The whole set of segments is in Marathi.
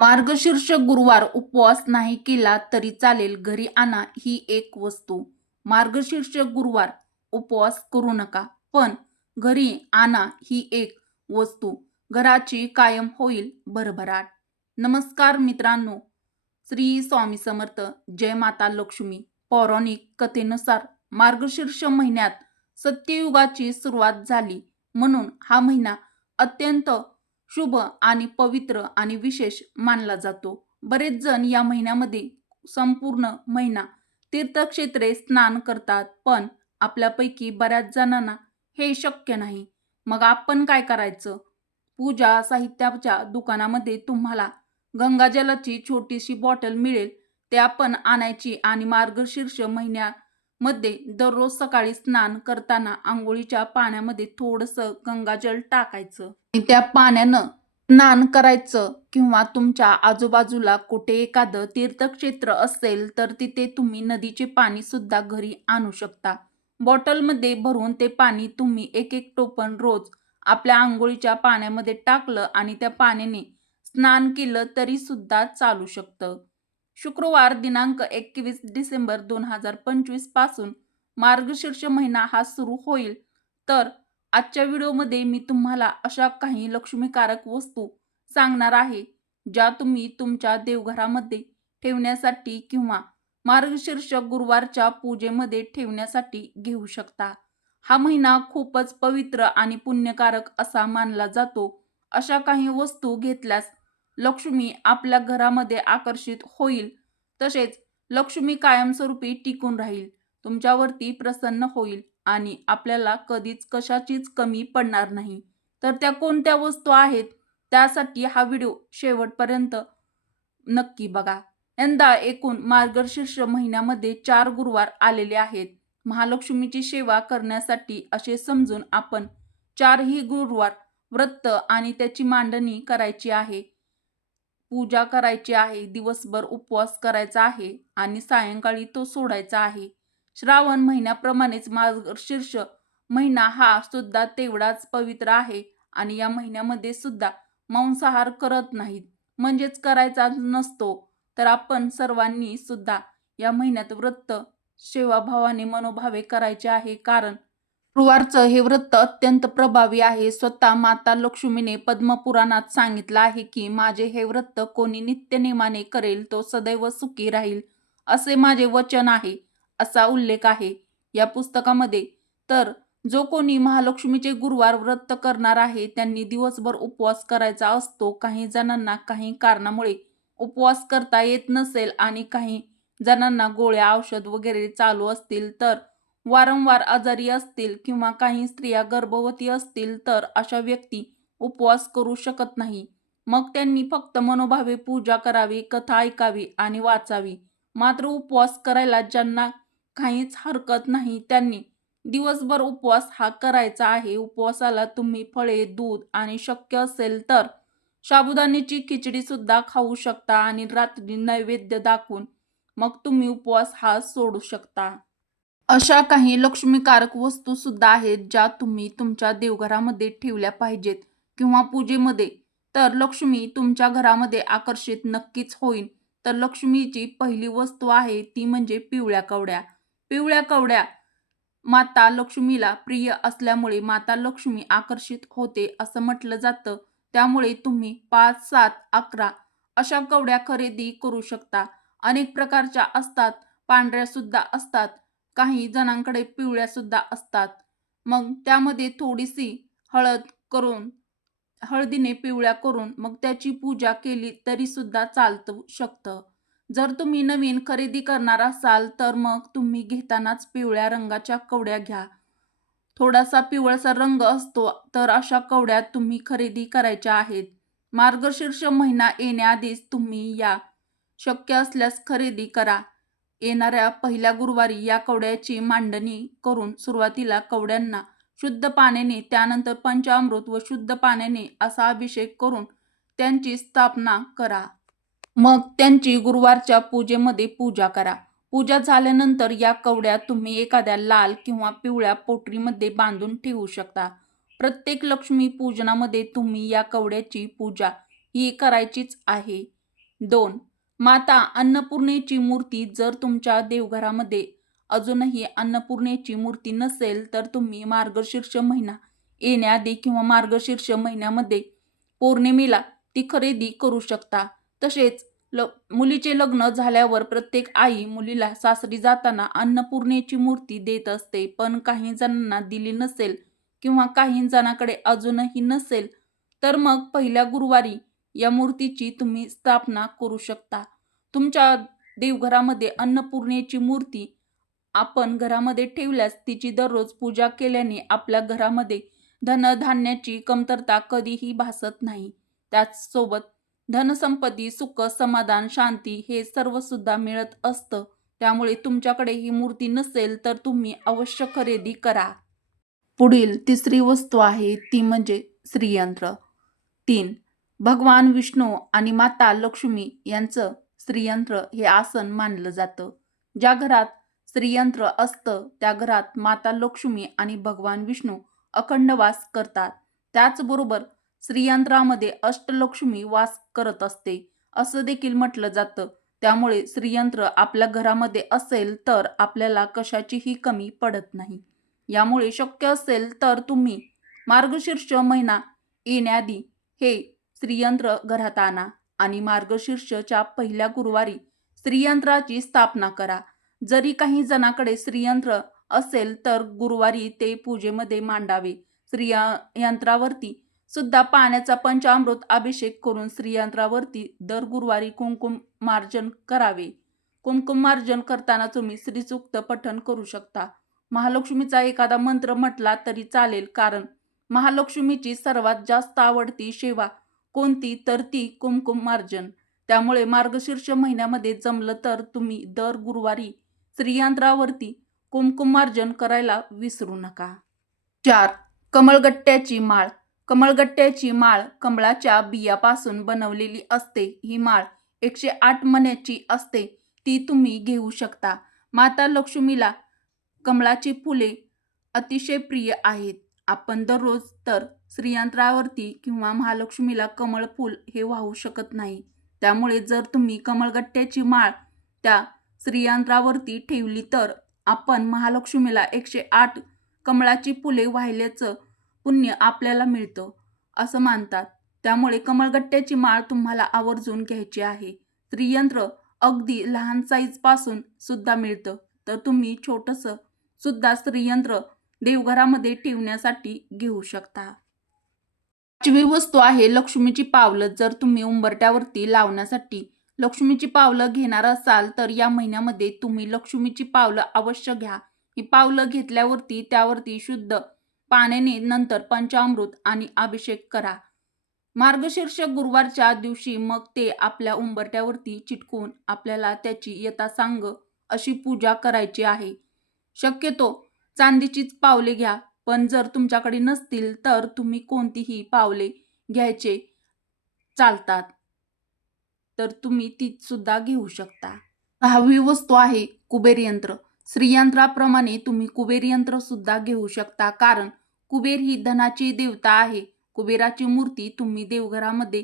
मार्गशीर्ष गुरुवार उपवास नाही केला तरी चालेल, घरी आणा ही एक वस्तू. मार्गशीर्ष गुरुवार उपवास करू नका, पण घरी आणा ही एक वस्तू. घराची कायम होईल भरभराट. नमस्कार मित्रांनो, श्री स्वामी समर्थ. जय माता लक्ष्मी. पौराणिक कथेनुसार मार्गशीर्ष महिन्यात सत्ययुगाची सुरुवात झाली, म्हणून हा महिना अत्यंत शुभ आणि पवित्र आणि विशेष मानला जातो. बरेच जण या महिन्यामध्ये संपूर्ण महिना तीर्थक्षेत्रे स्नान करतात, पण आपल्यापैकी बऱ्याच जणांना हे शक्य नाही. मग आपण काय करायचं? पूजा साहित्याच्या दुकानामध्ये तुम्हाला गंगाजलाची छोटीशी बॉटल मिळेल, ते आपण आणायची आणि मार्गशीर्ष महिन्यामध्ये दररोज सकाळी स्नान करताना आंघोळीच्या पाण्यामध्ये थोडंसं गंगाजल टाकायचं आणि त्या पाण्यानं स्नान करायचं. किंवा तुमच्या आजूबाजूला कुठे एखादं तीर्थक्षेत्र असेल तर तिथे तुम्ही नदीचे पाणी सुद्धा घरी आणू शकता. बॉटलमध्ये भरून ते पाणी तुम्ही एक एक टोपण रोज आपल्या आंघोळीच्या पाण्यामध्ये टाकलं आणि त्या पाण्याने स्नान केलं तरी सुद्धा चालू शकतं. शुक्रवार दिनांक 21 डिसेंबर 2025 पासून मार्गशीर्ष महिना हा सुरू होईल. तर आजच्या व्हिडिओमध्ये मी तुम्हाला अशा काही लक्ष्मीकारक वस्तू सांगणार आहे, ज्या तुम्ही तुमच्या देवघरामध्ये ठेवण्यासाठी किंवा मार्गशीर्ष गुरुवारच्या पूजेमध्ये ठेवण्यासाठी घेऊ शकता. हा महिना खूपच पवित्र आणि पुण्यकारक असा मानला जातो. अशा काही वस्तू घेतल्यास लक्ष्मी आपल्या घरामध्ये आकर्षित होईल, तसेच लक्ष्मी कायमस्वरूपी टिकून राहील, तुमच्यावरती प्रसन्न होईल आणि आपल्याला कधीच कशाचीच कमी पडणार नाही. तर त्या कोणत्या वस्तू आहेत, त्यासाठी हा व्हिडिओ शेवटपर्यंत नक्की बघा. यंदा एकूण मार्गशीर्ष महिन्यामध्ये 4 गुरुवार आलेले आहेत. महालक्ष्मीची सेवा करण्यासाठी असे समजून आपण 4ही गुरुवार व्रत आणि त्याची मांडणी करायची आहे, पूजा करायची आहे, दिवसभर उपवास करायचा आहे आणि सायंकाळी तो सोडायचा आहे. श्रावण महिन्याप्रमाणेच मार्गशीर्ष महिना हा सुद्धा तेवढाच पवित्र आहे आणि या महिन्यामध्ये सुद्धा मांसाहार करत नाहीत, म्हणजेच करायचा नसतो. तर आपण सर्वांनी सुद्धा या महिन्यात व्रत सेवाभावाने मनोभावे करायचे आहे, कारण गुरुवारचं हे व्रत अत्यंत प्रभावी आहे. स्वतः माता लक्ष्मीने पद्मपुराणात सांगितलं आहे की माझे हे व्रत कोणी नित्यनेमाने करेल तो सदैव सुखी राहील, असे माझे वचन आहे, असा उल्लेख आहे या पुस्तकामध्ये. तर जो कोणी महालक्ष्मीचे गुरुवार व्रत करणार आहे त्यांनी दिवसभर उपवास करायचा असतो. काही जणांना काही कारणामुळे उपवास करता येत नसेल आणि काही जणांना गोळ्या औषध वगैरे चालू असतील, तर वारंवार आजारी असतील किंवा काही स्त्रिया गर्भवती असतील, तर अशा व्यक्ती उपवास करू शकत नाही. मग त्यांनी फक्त मनोभावे पूजा करावी, कथा ऐकावी आणि वाचावी. मात्र उपवास करायला ज्यांना काहीच हरकत नाही त्यांनी दिवसभर उपवास हा करायचा आहे. उपवासाला तुम्ही फळे, दूध आणि शक्य असेल तर साबुदाण्याची खिचडी सुद्धा खाऊ शकता आणि रात्री नैवेद्य दाखवून मग तुम्ही उपवास हा सोडू शकता. अशा काही लक्ष्मीकारक वस्तू सुद्धा आहेत, ज्या तुम्ही तुमच्या देवघरामध्ये ठेवल्या पाहिजेत किंवा पूजेमध्ये. तर लक्ष्मी तुमच्या घरामध्ये आकर्षित नक्कीच होईल. तर लक्ष्मीची पहिली वस्तू आहे ती म्हणजे पिवळ्या कवड्या. पिवळ्या कवड्या माता लक्ष्मीला प्रिय असल्यामुळे माता लक्ष्मी आकर्षित होते असं म्हटलं जातं. त्यामुळे तुम्ही 5, 7, 11 अशा कवड्या खरेदी करू शकता. अनेक प्रकारच्या असतात, पांढऱ्या सुद्धा असतात, काही जणांकडे पिवळ्या सुद्धा असतात. मग त्यामध्ये थोडीशी हळद करून, हळदीने पिवळ्या करून मग त्याची पूजा केली तरी सुद्धा चालतं शकतं. जर तुम्ही नवीन खरेदी करणार असाल तर मग तुम्ही घेतानाच पिवळ्या रंगाच्या कवड्या घ्या. थोडासा पिवळसर रंग असतो, तर अशा कवड्या तुम्ही खरेदी करायच्या आहेत. मार्गशीर्ष महिना येण्याआधीच तुम्ही या शक्य असल्यास खरेदी करा. येणाऱ्या पहिल्या गुरुवारी या कवड्याची मांडणी करून सुरुवातीला कवड्यांना शुद्ध पाण्याने, त्यानंतर पंचामृत व शुद्ध पाण्याने असा अभिषेक करून त्यांची स्थापना करा. मग त्यांची गुरुवारच्या पूजेमध्ये पूजा करा. पूजा झाल्यानंतर या कवड्या तुम्ही एखाद्या लाल किंवा पिवळ्या पोटरीमध्ये बांधून ठेवू शकता. प्रत्येक लक्ष्मी पूजनामध्ये तुम्ही या कवड्याची पूजा ही करायचीच आहे. 2. माता अन्नपूर्णेची मूर्ती जर तुमच्या देवघरामध्ये अजूनही अन्नपूर्णेची मूर्ती नसेल तर तुम्ही मार्गशीर्ष महिना येण्याआधी किंवा मार्गशीर्ष महिन्यामध्ये पौर्णिमेला ती खरेदी करू शकता. तसेच मुलीचे लग्न झाल्यावर प्रत्येक आई मुलीला सासरी जाताना अन्नपूर्णेची मूर्ती देत असते. पण काही जणांना दिली नसेल किंवा काही जणांकडे अजूनही नसेल तर मग पहिल्या गुरुवारी या मूर्तीची तुम्ही स्थापना करू शकता. तुमच्या देवघरामध्ये अन्नपूर्णेची मूर्ती आपण घरामध्ये ठेवल्यास तिची दररोज पूजा केल्याने आपल्या घरामध्ये धनधान्याची कमतरता कधीही भासत नाही. त्याचसोबत धनसंपत्ती, सुख, समाधान, शांती हे सर्व सुद्धा मिळत असतं. त्यामुळे तुमच्याकडे ही मूर्ती नसेल तर तुम्ही अवश्य खरेदी करा. पुढील तिसरी वस्तू आहे ती म्हणजे श्रीयंत्र. 3. भगवान विष्णू आणि माता लक्ष्मी यांचं श्रीयंत्र हे आसन मानलं जातं. ज्या घरात श्रीयंत्र असतं त्या घरात माता लक्ष्मी आणि भगवान विष्णू अखंड वास करतात. त्याचबरोबर श्रीयंत्रामध्ये अष्टलक्ष्मी वास करत असते असं देखील म्हटलं जातं. त्यामुळे श्रीयंत्र आपल्या घरामध्ये असेल तर आपल्याला कशाचीही कमी पडत नाही. यामुळे शक्य असेल तर तुम्ही मार्गशीर्ष महिना येण्याआधी हे श्रीयंत्र घरात आणा आणि मार्गशीर्षच्या पहिल्या गुरुवारी श्रीयंत्राची स्थापना करा. जरी काही जणांकडे श्रीयंत्र असेल तर गुरुवारी ते पूजेमध्ये मांडावे. श्रीयंत्रावरती सुद्धा पाण्याचा पंचामृत अभिषेक करून श्रीयंत्रावरती दर गुरुवारी कुंकुम मार्जन करावे. कुंकुम मार्जन करताना तुम्ही श्रीसूक्त पठण करू शकता. महालक्ष्मीचा एखादा मंत्र म्हटला तरी चालेल, कारण महालक्ष्मीची सर्वात जास्त आवडती सेवा कोणती तर ती कुंकुम मार्जन. त्यामुळे मार्गशीर्ष महिन्यामध्ये जमलं तर तुम्ही दर गुरुवारी श्रीयंत्रावरती कुंकुम मार्जन करायला विसरू नका. 4. कमळगट्ट्याची माळ. कमळगट्ट्याची माळ कमळाच्या बियापासून बनवलेली असते. ही माळ 108 मण्याची असते. ती तुम्ही घेऊ शकता. माता लक्ष्मीला कमळाची फुले अतिशय प्रिय आहेत. आपण दररोज तर श्रीयंत्रावरती किंवा महालक्ष्मीला कमळ फूल हे वाहू शकत नाही. त्यामुळे जर तुम्ही कमळगट्ट्याची माळ त्या श्रीयंत्रावरती ठेवली तर आपण महालक्ष्मीला 108 कमळाची फुले वाहिल्याचं पुण्य आपल्याला मिळतं असं मानतात. त्यामुळे कमळगट्ट्याची माळ तुम्हाला आवर्जून घ्यायची आहे. श्रीयंत्र अगदी लहान साईजपासून सुद्धा मिळतं, तर तुम्ही छोटंसं सुद्धा श्रीयंत्र देवघरामध्ये ठेवण्यासाठी घेऊ शकता. 5वी वस्तू आहे लक्ष्मीची पावलं. जर तुम्ही उंबरट्यावरती लावण्यासाठी लक्ष्मीची पावलं घेणार असाल तर या महिन्यामध्ये तुम्ही लक्ष्मीची पावलं अवश्य घ्या. ही पावलं घेतल्यावरती त्यावरती शुद्ध पाण्याने नंतर पंचामृत आणि अभिषेक करा. मार्गशीर्ष गुरुवारच्या दिवशी मग ते आपल्या उंबरट्यावरती चिटकून आपल्याला त्याची यथासांग अशी पूजा करायची आहे. शक्यतो चांदीचीच पावले घ्या, पण जर तुमच्याकडे नसतील तर तुम्ही कोणतीही पावले घ्यायचे चालतात, तर तुम्ही ती सुद्धा घेऊ शकता. 6वी वस्तू आहे कुबेर यंत्र. श्रीयंत्राप्रमाणे तुम्ही कुबेर यंत्र सुद्धा घेऊ शकता, कारण कुबेर ही धनाची देवता आहे. कुबेराची मूर्ती तुम्ही देवघरामध्ये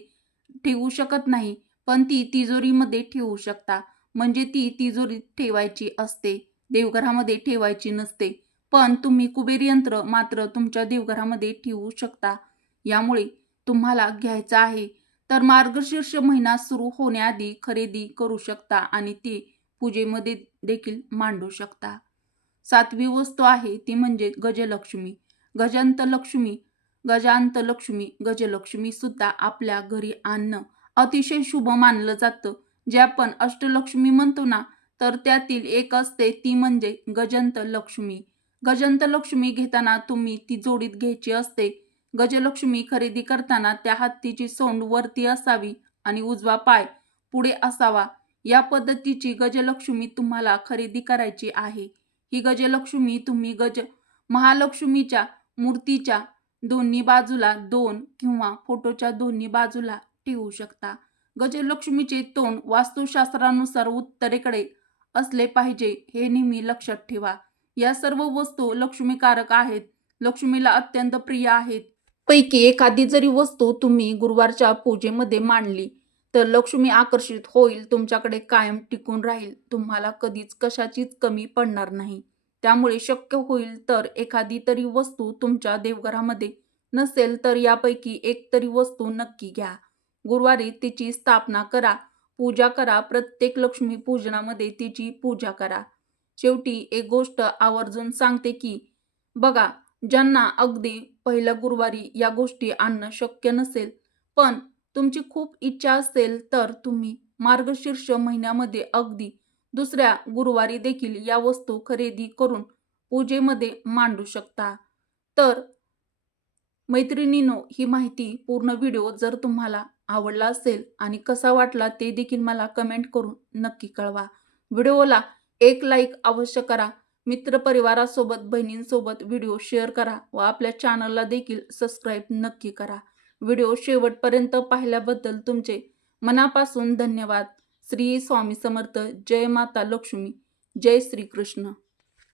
ठेवू शकत नाही, पण ती तिजोरीमध्ये ठेवू शकता. म्हणजे ती तिजोरीत ठेवायची असते, देवघरामध्ये ठेवायची नसते. पण तुम्ही कुबेर यंत्र मात्र तुमच्या देवघरामध्ये ठेवू शकता. यामुळे तुम्हाला घ्यायचं आहे तर मार्गशीर्ष महिना सुरू होण्याआधी खरेदी करू शकता आणि ते पूजेमध्ये देखील मांडू शकता. 7वी वस्तू आहे ती म्हणजे गजलक्ष्मी. गजांतलक्ष्मी, गजांतलक्ष्मी, गजलक्ष्मी सुद्धा आपल्या घरी आणणं अतिशय शुभ मानलं जातं. जे आपण अष्टलक्ष्मी म्हणतो ना, तर त्यातील एक असते ती म्हणजे गजंतलक्ष्मी. गजंतलक्ष्मी घेताना तुम्ही ती जोडीत घ्यायची असते. गजलक्ष्मी खरेदी करताना त्या हत्तीची सोंड वरती असावी आणि उजवा पाय पुढे असावा. या पद्धतीची गजलक्ष्मी तुम्हाला खरेदी करायची आहे. ही गजलक्ष्मी तुम्ही महालक्ष्मीच्या मूर्तीच्या दोन्ही बाजूला 2 किंवा फोटोच्या दोन्ही बाजूला ठेवू शकता. गजलक्ष्मीचे तोंड वास्तुशास्त्रानुसार उत्तरेकडे असले पाहिजे हे नेहमी लक्षात ठेवा. या सर्व वस्तू लक्ष्मीकारक आहेत, लक्ष्मीला अत्यंत प्रिय आहेत. पैकी एखादी जरी वस्तू तुम्ही गुरुवारच्या पूजेमध्ये मांडली तर लक्ष्मी आकर्षित होईल, तुमच्याकडे कायम टिकून राहील. तुम्हाला कधीच कशाचीच कमी पडणार नाही. त्यामुळे शक्य होईल तर एखादी तरी वस्तू तुमच्या देवघरामध्ये नसेल तर यापैकी एक तरी वस्तू नक्की घ्या. गुरुवारी तिची स्थापना करा, पूजा करा. प्रत्येक लक्ष्मी पूजनामध्ये तिची पूजा करा. शेवटी एक गोष्ट आवर्जून सांगते की बघा, ज्यांना अगदी पहिल्या गुरुवारी या गोष्टी आणणं शक्य नसेल, पण तुमची खूप इच्छा असेल तर तुम्ही मार्गशीर्ष महिन्यामध्ये अगदी दुसऱ्या गुरुवारी देखील या वस्तू खरेदी करून पूजेमध्ये मांडू शकता. तर मैत्रिणींनो, ही माहिती पूर्ण व्हिडिओ जर तुम्हाला आवडला असेल आणि कसा वाटला ते देखील मला कमेंट करून नक्की कळवा. व्हिडिओला एक लाईक अवश्य करा. मित्रपरिवारासोबत, बहिणींसोबत व्हिडिओ शेअर करा व आपल्या चॅनलला देखील सबस्क्राईब नक्की करा. व्हिडिओ शेवटपर्यंत पाहिल्याबद्दल तुमचे मनापासून धन्यवाद. श्री स्वामी समर्थ. जय माता लक्ष्मी. जय श्रीकृष्ण.